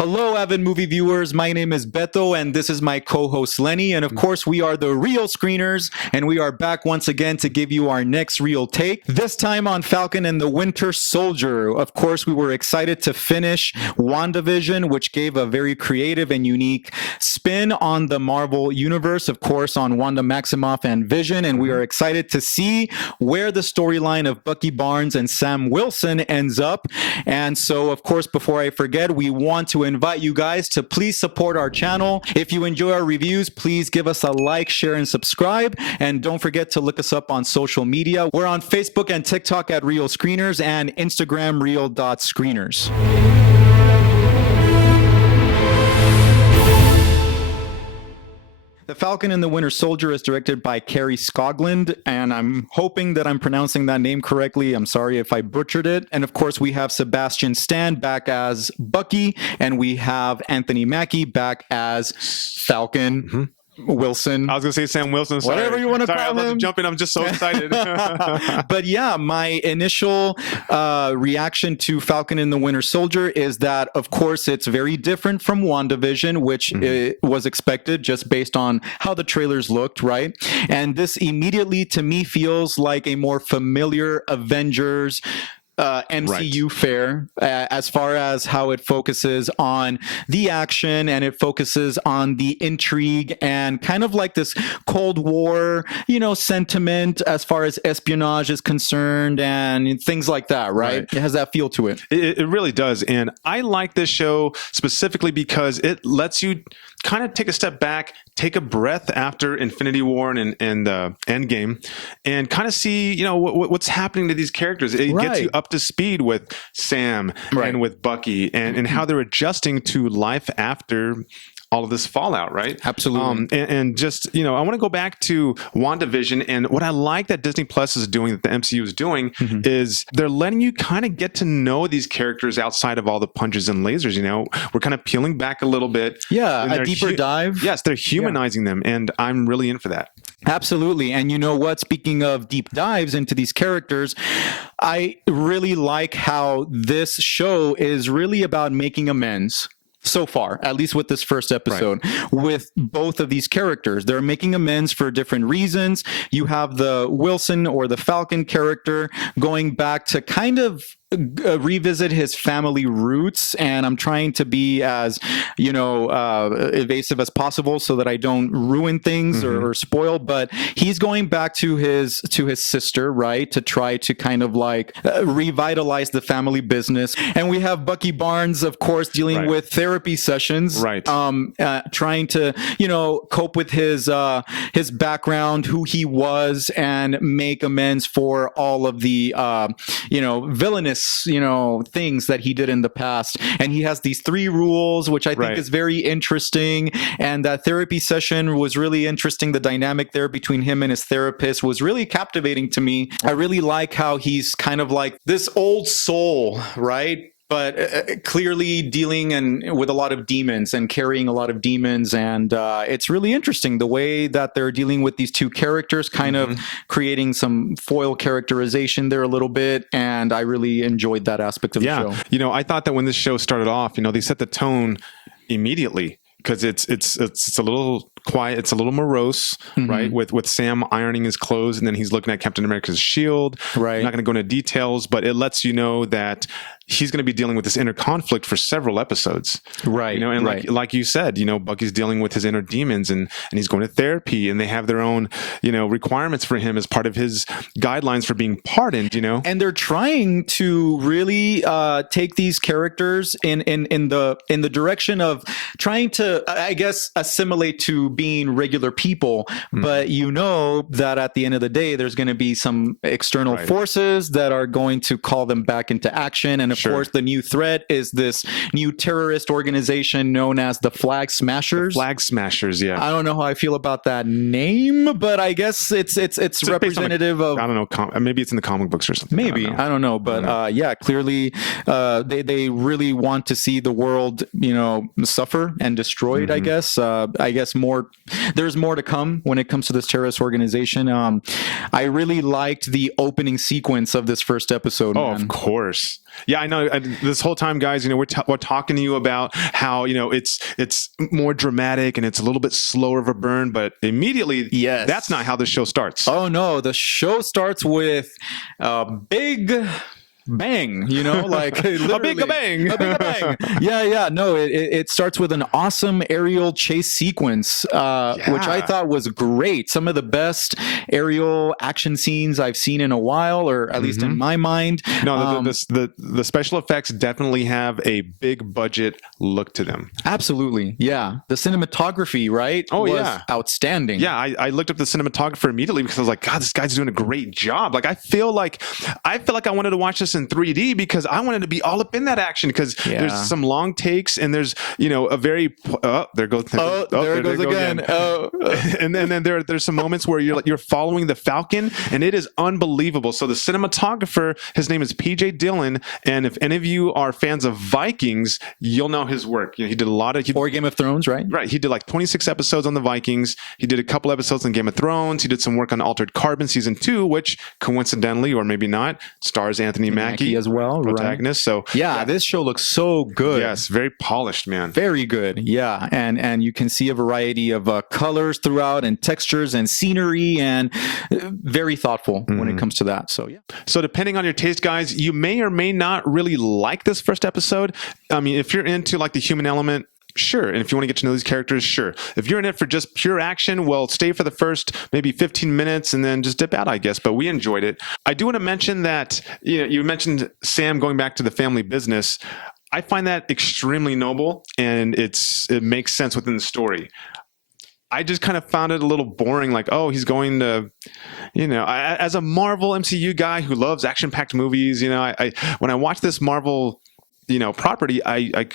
Hello, avid movie viewers. My name is Beto, and this is my co-host Lenny. And of course, we are the Real Screeners, and we are back once again to give you our next real take. This time on Falcon and the Winter Soldier. Of course, we were excited to finish WandaVision, which gave a very creative and unique spin on the Marvel Universe, of course, on Wanda Maximoff and Vision. And we are excited to see where the storyline of Bucky Barnes and Sam Wilson ends up. And so, of course, before I forget, we want to invite you guys to please support our channel. If you enjoy our reviews, please give us a like, share, and subscribe. And don't forget to look us up on social media. We're on Facebook and TikTok at Real Screeners and Instagram real.screeners. The Falcon and the Winter Soldier is directed by Kerry Scogland, and I'm hoping that I'm pronouncing that name correctly. I'm sorry if I butchered it. And of course, we have Sebastian Stan back as Bucky, and we have Anthony Mackie back as Falcon. Wilson. I was going to say Sam Wilson. Sorry. Whatever you want to call him. I'm about to jump in. I'm just so excited. But yeah, my initial reaction to Falcon and the Winter Soldier is that, of course, it's very different from WandaVision, which was expected just based on how the trailers looked, right? And this immediately, to me, feels like a more familiar Avengers MCU fare as far as how it focuses on the action and it focuses on the intrigue and kind of like this Cold War, sentiment as far as espionage is concerned and things like that, right? It has that feel to it. It really does. And I like this show specifically because it lets you kind of take a step back, take a breath after Infinity War and Endgame, and kind of see, what's happening to these characters. It gets you up to speed with Sam and with Bucky and how they're adjusting to life after all of this fallout, right? Absolutely. And just, I want to go back to WandaVision, and what I like that Disney Plus is doing, that the MCU is doing, is they're letting you kind of get to know these characters outside of all the punches and lasers, We're kind of peeling back a little bit. Yeah, a deeper dive. Yes, they're humanizing them, and I'm really in for that. Absolutely. And you know what? Speaking of deep dives into these characters, I really like how this show is really about making amends. So far, at least with this first episode, with both of these characters. They're making amends for different reasons. You have the Wilson or the Falcon character going back to kind of revisit his family roots, and I'm trying to be as evasive as possible so that I don't ruin things or spoil, but he's going back to his sister, right, to try to kind of like revitalize the family business. And we have Bucky Barnes, of course, dealing with therapy sessions, trying to cope with his background, who he was, and make amends for all of the villainous things that he did in the past. And he has these 3 rules, which I think is very interesting. And that therapy session was really interesting. The dynamic there between him and his therapist was really captivating to me. I really like how he's kind of like this old soul, right? But clearly dealing with a lot of demons and carrying a lot of demons. And it's really interesting the way that they're dealing with these 2 characters, kind of creating some foil characterization there a little bit. And I really enjoyed that aspect of the show. I thought that when this show started off, they set the tone immediately, because it's a little quiet, it's a little morose, right? With Sam ironing his clothes, and then he's looking at Captain America's shield. Right. I'm not going to go into details, but it lets you know that he's going to be dealing with this inner conflict for several episodes. Right. And like you said, Bucky's dealing with his inner demons, and he's going to therapy, and they have their own, requirements for him as part of his guidelines for being pardoned, And they're trying to really take these characters in the direction of trying to, I guess, assimilate to being regular people. But that at the end of the day, there's going to be some external forces that are going to call them back into action. And of course, the new threat is this new terrorist organization known as the Flag Smashers. The Flag Smashers, yeah. I don't know how I feel about that name, but I guess it's representative of. I don't know. Maybe it's in the comic books or something. Maybe I don't know, but clearly, they really want to see the world, suffer and destroy. destroyed. I guess there's more to come when it comes to this terrorist organization. I really liked the opening sequence of this first episode. Oh, man. of course. Yeah, I know. This whole time, guys, we're talking to you about how it's more dramatic and it's a little bit slower of a burn, but immediately, yes, that's not how the show starts. Oh no, the show starts with a big bang, like a big bang. Yeah. No, it starts with an awesome aerial chase sequence, which I thought was great. Some of the best aerial action scenes I've seen in a while, or at least in my mind. No, the special effects definitely have a big budget look to them. Absolutely, yeah. The cinematography, right? Was outstanding. Yeah, I looked up the cinematographer immediately because I was like, God, this guy's doing a great job. Like I feel like I wanted to watch this in 3D because I wanted to be all up in that action because there's some long takes and there's a very there it goes again. And then there's some moments where you're following the Falcon and it is unbelievable. So the cinematographer, his name is PJ Dillon, and if any of you are fans of Vikings, you'll know his work. He did a lot of or Game of Thrones, right? Right. He did like 26 episodes on the Vikings. He did a couple episodes on Game of Thrones. He did some work on Altered Carbon season 2, which coincidentally or maybe not stars Anthony Mackie as well, protagonist. Right? So yeah, this show looks so good. Yes, very polished, man. Very good. Yeah, and you can see a variety of colors throughout and textures and scenery, and very thoughtful when it comes to that. So yeah. So depending on your taste, guys, you may or may not really like this first episode. I mean, if you're into like the human element, sure. And if you want to get to know these characters, sure. If you're in it for just pure action, well, stay for the first maybe 15 minutes and then just dip out, I guess. But we enjoyed it. I do want to mention that you mentioned Sam going back to the family business. I find that extremely noble, and it makes sense within the story. I just kind of found it a little boring. Like, oh, he's going to, as a Marvel MCU guy who loves action-packed movies, I when I watch this Marvel property, I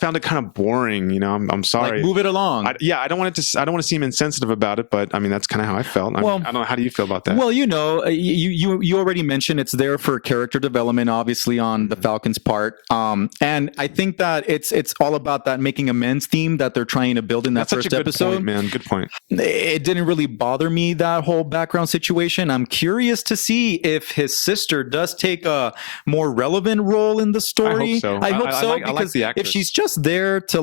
found it kind of boring. I'm sorry. Like, move it along. I don't want to seem insensitive about it, but I mean that's kind of how I felt. I don't know. How do you feel about that? Well, you already mentioned it's there for character development, obviously on the Falcon's part, and I think that it's all about that making amends theme that they're trying to build in that first episode. Point, man, good point. It didn't really bother me, that whole background situation. I'm curious to see if his sister does take a more relevant role in the story. I hope so. Because if she's just there to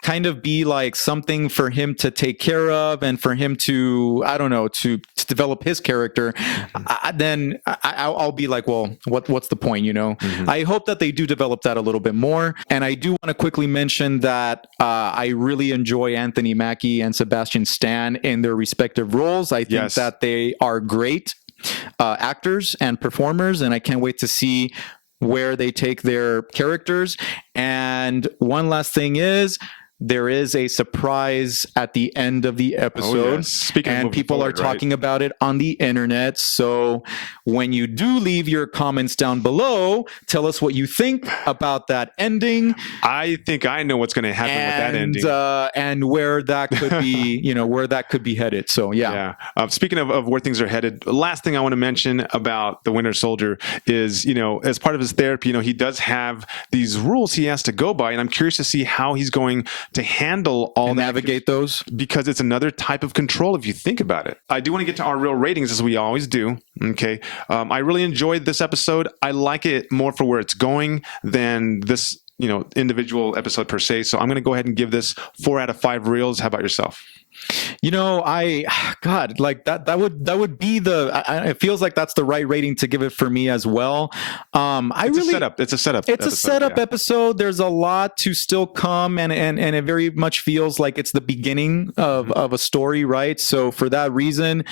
kind of be like something for him to take care of and for him to, I don't know, to develop his character, then I'll be like, well, what's the point, I hope that they do develop that a little bit more. And I do want to quickly mention that I really enjoy Anthony Mackie and Sebastian Stan in their respective roles. I think that they are great actors and performers, and I can't wait to see where they take their characters. And one last thing is, there is a surprise at the end of the episode, and people are talking about it on the internet. So when you do leave your comments down below, tell us what you think about that ending. I think I know what's going to happen with that ending, and where that could be, where that could be headed. So yeah. Speaking of where things are headed, the last thing I want to mention about the Winter Soldier is, as part of his therapy, he does have these rules he has to go by, and I'm curious to see how he's going to handle all that, navigate those, because it's another type of control if you think about it. I do want to get to our real ratings, as we always do. Okay, I really enjoyed this episode. I like it more for where it's going than this individual episode per se. So I'm going to go ahead and give this 4 out of 5 reels. How about yourself? Like that would be it feels like that's the right rating to give it for me as well. It's a setup episode. There's a lot to still come, and it very much feels like it's the beginning of a story, right? So for that reason,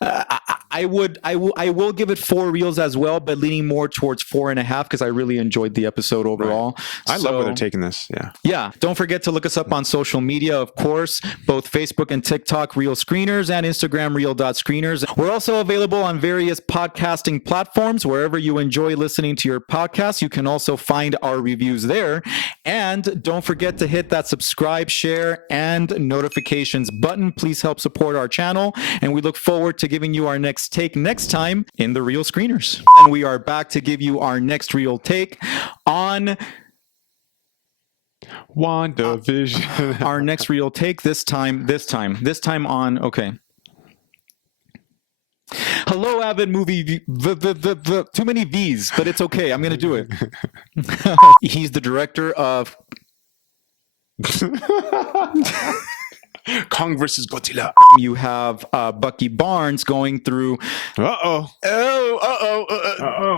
I will give it 4 reels as well, but leaning more towards 4.5 because I really enjoyed the episode overall. Right. I love where they're taking this. Yeah. Don't forget to look us up on social media, of course, both Facebook and TikTok, Real Screeners, and Instagram, Real.Screeners. We're also available on various podcasting platforms. Wherever you enjoy listening to your podcast, you can also find our reviews there. And don't forget to hit that subscribe, share, and notifications button. Please help support our channel. And we look forward to giving you our next take next time in the Real Screeners. And we are back to give you our next real take on WandaVision. Our next real take this time on. Okay. Hello, avid movie. Too many V's, but it's okay. I'm gonna do it. He's the director of Kong versus Godzilla. You have Bucky Barnes going through. Uh-oh.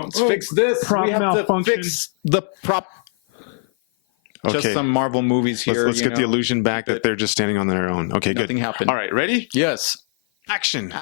Let's fix this. Prop we have malfunction. to fix the prop. Okay. Just some Marvel movies here. Let's get the illusion back that they're just standing on their own. Okay, Nothing good. happened. All right, ready? Yes. Action.